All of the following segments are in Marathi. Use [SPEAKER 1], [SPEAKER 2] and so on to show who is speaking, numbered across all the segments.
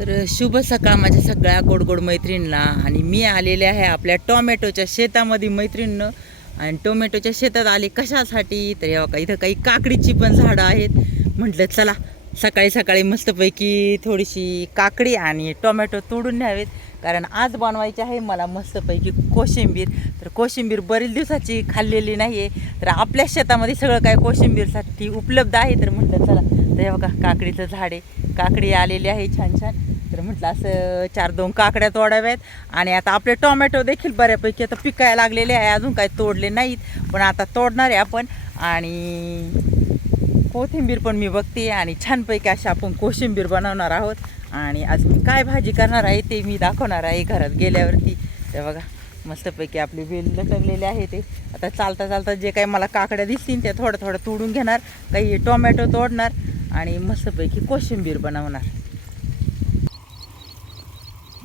[SPEAKER 1] तर शुभ सकाळ माझ्या सगळ्या गोड गोड मैत्रिणीला आणि मी आलेले आहे आपल्या टोमॅटोच्या शेतामध्ये मैत्रिणीनं. आणि टोमॅटोच्या शेतात आले कशासाठी? तर या इथं काही काकडीची पण झाडं आहेत. म्हटलं चला सकाळी सकाळी मस्तपैकी थोडीशी काकडी आणि टोमॅटो तोडून न्यावेत. कारण आज बनवायची आहे मला मस्तपैकी कोशिंबीर. तर कोशिंबीर बरीच दिवसाची खाल्लेली नाही आहे तर आपल्या शेतामध्ये सगळं काय कोशिंबीरसाठी उपलब्ध आहे. तर म्हटलं चला तर हे बघा काकडीचं झाड आहे. काकडी आलेली आहे छान छान. म्हटलं असं चार दोन काकड्या तोडाव्यात. आणि आता आपले टोमॅटो देखील बऱ्यापैकी आता पिकायला लागलेले आहे अजून काही तोडले नाहीत. पण आता तोडणार आहे आपण. आणि कोथिंबीर पण मी बघते आणि छानपैकी अशी आपण कोशिंबीर बनवणार आहोत. आणि आज मी काय भाजी करणार आहे ते मी दाखवणार आहे घरात गेल्यावरती. ते बघा मस्तपैकी आपली वेल लटकलेले आहे ते. आता चालता चालता जे काही मला काकड्या दिसतील त्या थोडं थोडं तोडून घेणार. काही टोमॅटो तोडणार आणि मस्तपैकी कोशिंबीर बनवणार.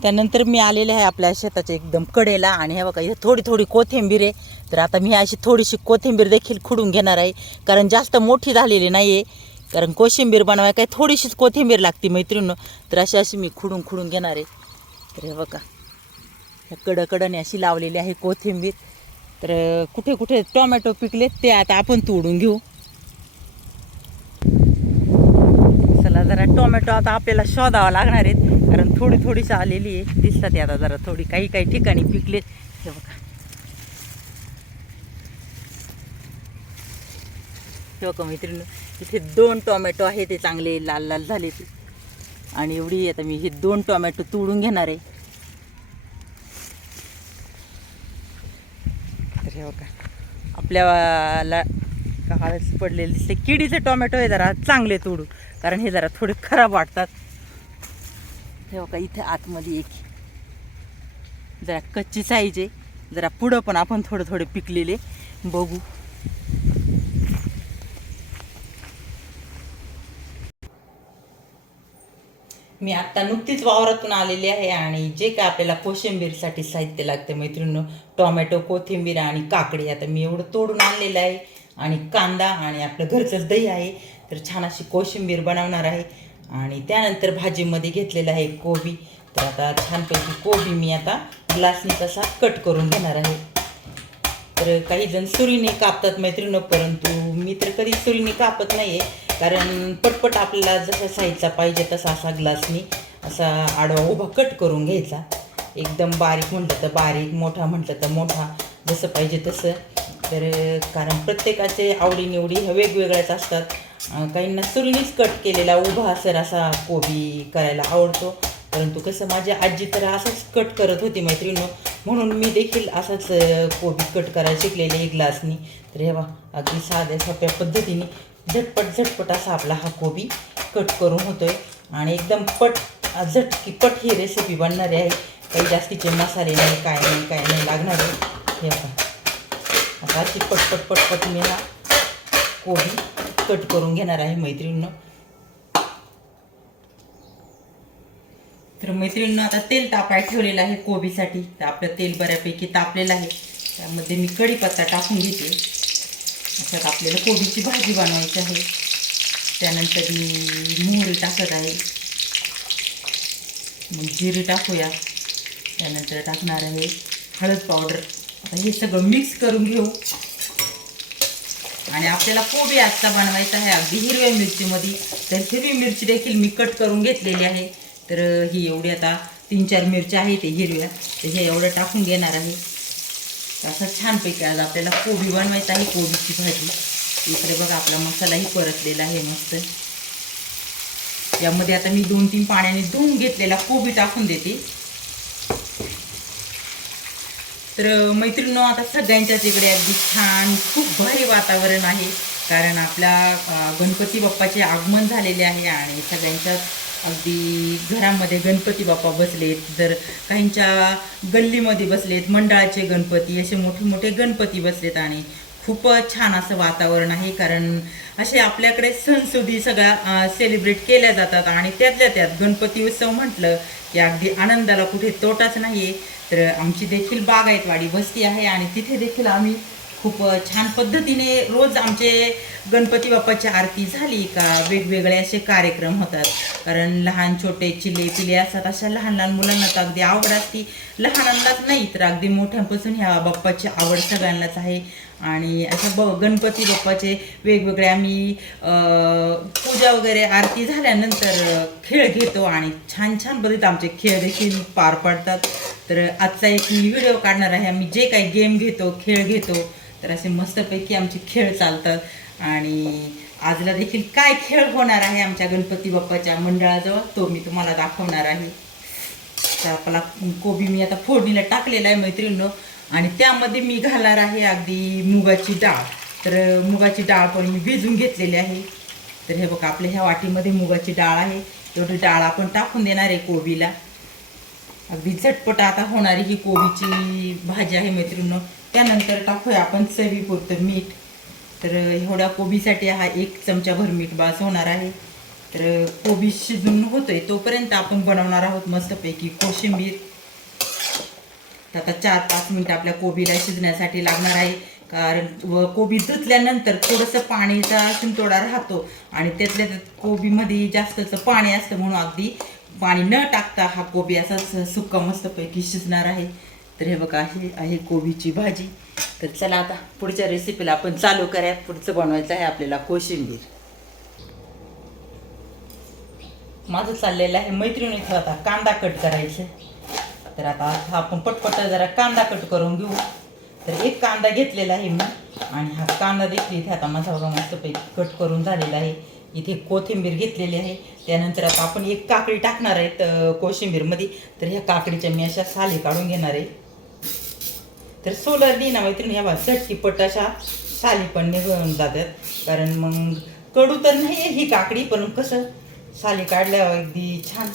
[SPEAKER 1] त्यानंतर मी आलेले आहे आपल्या शेताच्या एकदम कडेला आणि हे बघा इथे थोडी थोडी कोथिंबीर आहे. तर आता मी अशी थोडीशी कोथिंबीर देखील खुडून घेणार आहे. कारण जास्त मोठी झालेली नाही आहे कारण कोशिंबीर बनवाय काय थोडीशीच कोथिंबीर लागते मैत्रिणी तर अशी अशी मी खुडून खुडून घेणार आहे. तर हे बघा ह्या कडकडने अशी लावलेली आहे कोथिंबीर. तर कुठे कुठे टोमॅटो पिकले ते आता आपण तोडून घेऊ. चला जरा टोमॅटो आता आपल्याला शोधावा लागणार आहेत. थोडी थोडीच आलेली आहे. दिसतात आता जरा थोडी. काही काही ठिकाणी पिकले. हे बघा. हे बघा मैत्रिणी. इथे दोन टोमॅटो आहे ते चांगले लाल लाल झाले ते. आणि एवढी आता मी हे दोन टोमॅटो तोडून घेणार आहे. तर हे बघा. आपल्याला काळच पडलेले दिसते. किडीचे टोमॅटो आहे जरा चांगले तोडू. कारण हे जरा थोडे खराब वाटतात. हे बघा इथे आतमध्ये एक. जरा कच्ची साईज आहे. जरा पुढं पण आपण थोडं थोडे पिकलेले. बघू. मी आत्ता नुकतीच वावरातून आलेली आहे आणि जे काय आपल्याला कोशिंबीरसाठी साहित्य लागते मैत्रिणी टोमॅटो कोथिंबीर आणि काकडी. आता मी एवढं तोडून आणलेलं आहे. आणि कांदा आणि आपलं घरचंच दही आहे. तर छान अशी कोशिंबीर बनवणार आहे. आणि त्यानंतर भाजीमध्ये घेतलेलं आहे कोबी. तर आता छानपैकी कोबी मी आता ग्लासनी तसा कट करून घेणार आहे. तर काही जण सुरीने कापतात मैत्रिणं परंतु मी तर कधी सुरीने कापत नाही आहे कारण पटपट आपल्याला जसा साईजचा पाहिजे तसा असा ग्लासनी असा आडवा उभा कट करून घ्यायचा. एकदम बारीक म्हटलं तर बारीक मोठा म्हटलं तर मोठा जसं पाहिजे तसं. तर कारण प्रत्येकाचे आवडीनिवडी ह्या वेगवेगळ्याच असतात. काहींना सुरीनीच कट केलेला उभा सर असा कोबी करायला आवडतो. परंतु कसं माझी आजी तर असंच कट करत होती मैत्रिणी म्हणून मी देखील असंच कोबी कट करायला शिकलेले एक ग्लासनी. तर हे बा अगदी साध्या सोप्या पद्धतीने झटपट झटपट असा आपला हा कोबी कट करून होतोय. आणि एकदम पट झटकी पट ही रेसिपी बनणारी आहे. काही जास्तीचे मसाले नाही काय नाही काय नाही लागणार आहे. हे बघा. आता अशी पटपट पटपट मी हा कोबी कट करून घेणार आहे मैत्रिणीनं. तर मैत्रिणीनं आता तेल तापायला ठेवलेलं आहे कोबीसाठी. तर आपलं तेल बऱ्यापैकी तापलेलं आहे. त्यामध्ये मी कढीपत्ता टाकून घेते. अशात आपल्याला कोबीची भाजी बनवायची आहे. त्यानंतर मी मोहरी टाकत आहे. मग जिरे टाकूया. त्यानंतर टाकणार आहे हळद पावडर. आता हे सगळं मिक्स करून घेऊ. आणि आपल्याला कोबी आजचा बनवायचा आहे. अगदी हिरव्या मिरचीमध्ये. तर हिरवी मिरची देखील मी कट करून घेतलेली आहे. तर ही एवढी आता तीन चार मिरच्या आहे ते हिरव्या. तर हे एवढं टाकून घेणार आहे. असं छानपैकी आज आपल्याला कोबी बनवायचा आहे कोबीची भाजी. इकडे बघा आपला मसालाही परतलेला आहे मस्त. यामध्ये आता मी दोन तीन पाण्याने धुवून घेतलेला कोबी टाकून देते. तर मैत्रिणी आता सगळ्यांच्याच इकडे अगदी छान खूप भारी वातावरण आहे. कारण आपल्या गणपती बाप्पाचे आगमन झालेले आहे आणि सगळ्यांच्याच अगदी घरामध्ये गणपती बाप्पा बसलेत. तर काहींच्या गल्लीमध्ये बसलेत मंडळाचे गणपती असे मोठे मोठे गणपती बसलेत आणि खूपच छान असं वातावरण आहे. कारण असे आपल्याकडे सणसुदी सगळ्या सेलिब्रेट केल्या जातात आणि त्यातल्या त्यात गणपती उत्सव म्हटलं की अगदी आनंदाला कुठे तोटाच नाही आहे तर आमची देखील बागायतवाडी वस्ती आहे आणि तिथे देखील आम्ही खूप छान पद्धतीने रोज आमचे गणपती बाप्पाची आरती झाली का वेगवेगळे असे कार्यक्रम होतात. कारण लहान छोटे चिले पिले असतात अशा लहान लहान मुलांना तर अगदी आवड असती. लहानांनाच नाही तर अगदी मोठ्यांपासून ह्या बाप्पाची आवड सगळ्यांनाच आहे. आणि अशा ब गणपती बाप्पाचे वेगवेगळे आम्ही पूजा वगैरे आरती झाल्यानंतर खेळ घेतो आणि छान छान पद्धतीत आमचे खेळ देखील पार पडतात. तर आजचा एक मी व्हिडिओ काढणार आहे. आम्ही जे काही गेम घेतो खेळ घेतो तर असे मस्तपैकी आमचे खेळ चालतात. आणि आजला देखील काय खेळ होणार आहे आमच्या गणपती बाप्पाच्या मंडळाजवळ तो मी तुम्हाला दाखवणार आहे. तर आपला कोबी मी आता फोडणीला टाकलेला आहे मैत्रिणीनं. आणि त्यामध्ये मी घालणार आहे अगदी मुगाची डाळ. तर मुगाची डाळ पण मी भिजून घेतलेली आहे. तर हे बघा आपल्या ह्या वाटीमध्ये मुगाची डाळ आहे. एवढी डाळ आपण टाकून देणार आहे कोबीला. अगदी झटपट आता होणारी ही कोबीची भाजी आहे मैत्रिणीनं. त्यानंतर टाकूया आपण चवीपुरतं मीठ. तर एवढ्या कोबीसाठी हा एक चमचाभर मीठ बास होणार आहे. तर कोबी शिजून होतोय तोपर्यंत आपण बनवणार आहोत मस्तपैकी कोशिंबीर. तर आता चार पाच मिनटं आपल्या कोबीला शिजण्यासाठी लागणार आहे. कारण व कोबी धुतल्यानंतर थोडंसं पाणीचा शिंतोडा राहतो आणि त्यातल्या त्यात कोबीमध्ये जास्तचं पाणी असतं म्हणून अगदी पाणी न टाकता हा कोबी असाच सुक्का मस्तपैकी शिजणार आहे. तर हे बघा हे आहे कोबीची भाजी. तर चला आता पुढच्या रेसिपीला आपण चालू करूया पुढचं बनवायचं आहे आपल्याला कोशिंबीर. माझं चाललेलं आहे मैत्रिणीचं आता कांदा कट करायचं. तर आता हा आपण पटपट जरा कांदा कट करून घेऊ. तर एक कांदा घेतलेला आहे मी आणि हा कांदा देखील इथे आता माझा बघा मस्तपैकी कट करून झालेला आहे. इथे कोथिंबीर घेतलेली आहे. त्यानंतर आता आपण एक काकडी टाकणार आहेत कोशिंबीरमध्ये. तर ह्या काकडीच्या मी अशा साली काढून घेणार आहे. तर सोलर ना मैत्रिणी ह्या बघा चटकीपट अशा साली पण निघून जातात. कारण मग कडू तर नाही आहे ही काकडी पण कसं साली काढल्यावर अगदी छान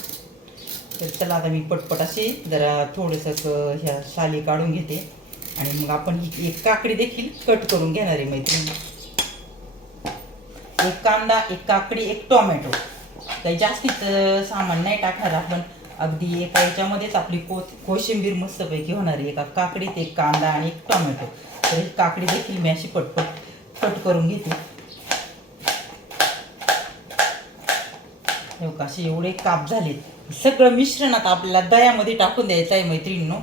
[SPEAKER 1] तर चला आता मी पटपट अशी जरा थोडंसं ह्या शाली काढून घेते. आणि मग आपण ही एक काकडी देखील कट करून घेणार आहे मैत्रिणी. एक कांदा एक काकडी एक टोमॅटो. काही जास्तीचं सामान नाही टाकणार आपण. अगदी एका याच्यामध्येच आपली को कोशिंबीर मस्तपैकी होणार आहे. एका काकडीत एक कांदा आणि एक टोमॅटो. तर ही काकडी देखील मी अशी पटपट कट करून घेते. हे असे एवढे काप झालेत. सगळं मिश्रण आता आपल्याला दह्यामध्ये टाकून द्यायचं आहे मैत्रिणींनो.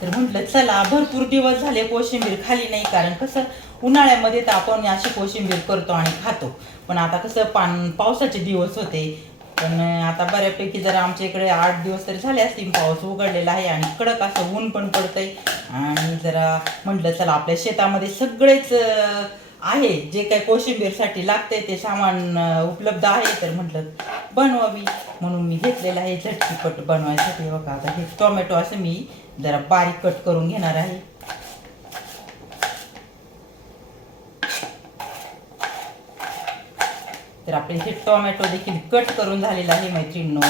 [SPEAKER 1] तर म्हटलं चला भरपूर दिवस झाले कोशिंबीर खाली नाही कारण कसं उन्हाळ्यामध्ये तर आपण अशी कोशिंबीर करतो आणि खातो. पण आता कसं पान पावसाचे दिवस होते. पण आता बऱ्यापैकी जरा आमच्या इकडे आठ दिवस तरी झाले असतील पाऊस उघडलेला आहे आणि कडक असं ऊन पण पडतंय. आणि जरा म्हटलं चला आपल्या शेतामध्ये सगळेच आहे. जे काही कोशिंबीरसाठी लागतंय ते सामान उपलब्ध आहे तर म्हटलं बनवावी. म्हणून मी घेतलेलं आहे. झटकीपट बनवायसाठी बघा. आता हे टोमॅटो असं मी जरा बारीक कट करून घेणार आहे. तर आपले हे टोमॅटो देखील कट करून झालेला आहे मैत्रिणीनो.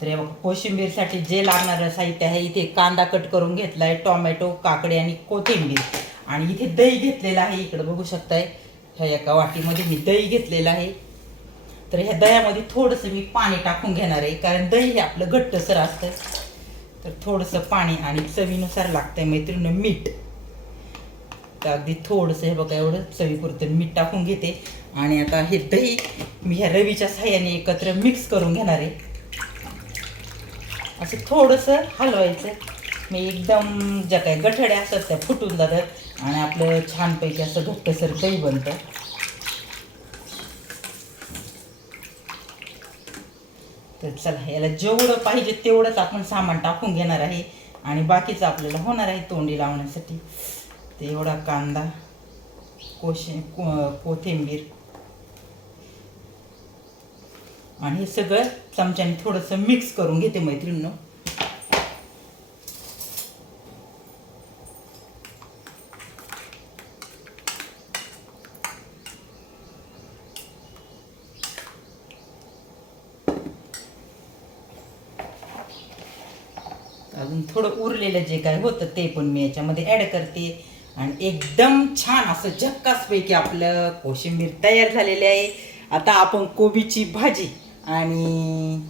[SPEAKER 1] तर हे बघा कोशिंबीरसाठी जे लागणारं साहित्य आहे इथे कांदा कट करून घेतला आहे टोमॅटो काकडे आणि कोथिंबीर. आणि इथे दही घेतलेलं आहे. इकडं बघू शकताय ह्या एका वाटीमध्ये मी दही घेतलेलं आहे. तर ह्या दह्यामध्ये थोडंसं मी पाणी टाकून घेणार आहे कारण दही हे आपलं घट्टसर असतं. तर थोडंसं पाणी आणि चवीनुसार लागतंय मैत्रिणी मीठ. तर अगदी थोडंसं हे बघा एवढं चवीपुरतं मीठ टाकून घेते. आणि आता हे दही मी ह्या रवीच्या साह्याने एकत्र मिक्स करून घेणार आहे. असं थोडंसं हलवायचं. मी एकदम ज्या काही गठड्या असतात त्या फुटून जातात. आणि आपलं छानपैकी असं घट्टसर दही बनतं. तर चला याला जेवढं पाहिजे तेवढंच आपण सामान टाकून घेणार आहे. आणि बाकीचं आपल्याला होणार आहे तोंडी लावण्यासाठी. ते एवढा कांदा कोशे को कोथिंबीर. आणि हे सगळं चमच्याने थोडंसं मिक्स करून घेते मैत्रिणीनं. अजून थोडं उरलेलं जे काय होतं ते पण मी याच्यामध्ये ॲड करते. आणि एकदम छान असं झक्कासपैकी आपलं कोशिंबीर तयार झालेली आहे. आता आपण कोबीची भाजी आणि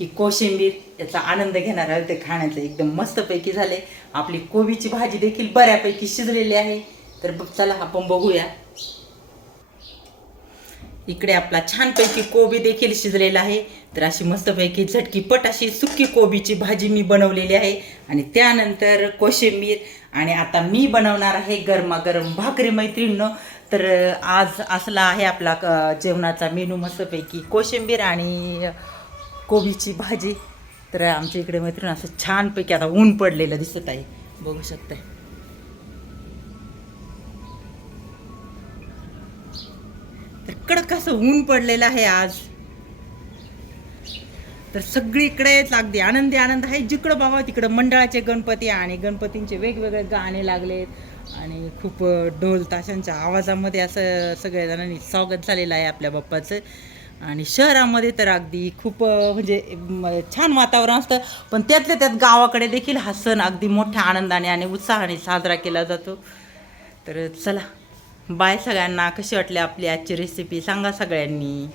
[SPEAKER 1] ही कोशिंबीर याचा आनंद घेणार आहोत. ते खाण्याचं एकदम मस्तपैकी झाले आपली कोबीची भाजी देखील बऱ्यापैकी शिजलेली आहे. तर बघ चला आपण बघूया. इकडे आपला छानपैकी कोबी देखील शिजलेला आहे. तर अशी मस्तपैकी झटकीपट अशी सुकी कोबीची भाजी मी बनवलेली आहे. आणि त्यानंतर कोशिंबीर. आणि आता मी बनवणार आहे गरमागरम भाकरी मैत्रिणीनं. तर आज असला आहे आपला जेवणाचा मेनू मस्तपैकी कोशिंबीर आणि कोबीची भाजी. तर आमच्या इकडे मैत्रीण असं छानपैकी आता ऊन पडलेलं दिसत आहे. बघू शकताय. कडक असं ऊन पडलेलं आहे आज. तर सगळीकडेच अगदी आनंदी आनंद आहे. जिकडं बाबा तिकडं मंडळाचे गणपती आणि गणपतींचे वेगवेगळे गाणे लागलेत. आणि खूप ढोल ताशांच्या आवाजामध्ये असं सगळ्या जणांनी स्वागत झालेलं आहे आपल्या बाप्पाचं. आणि शहरामध्ये तर अगदी खूप म्हणजे छान वातावरण असतं. पण त्यातल्या त्यात गावाकडे देखील हा सण अगदी मोठ्या आनंदाने आणि उत्साहाने साजरा केला जातो. तर चला बाय सगळ्यांना. कशी वाटली आपली आजची रेसिपी सांगा सगळ्यांनी.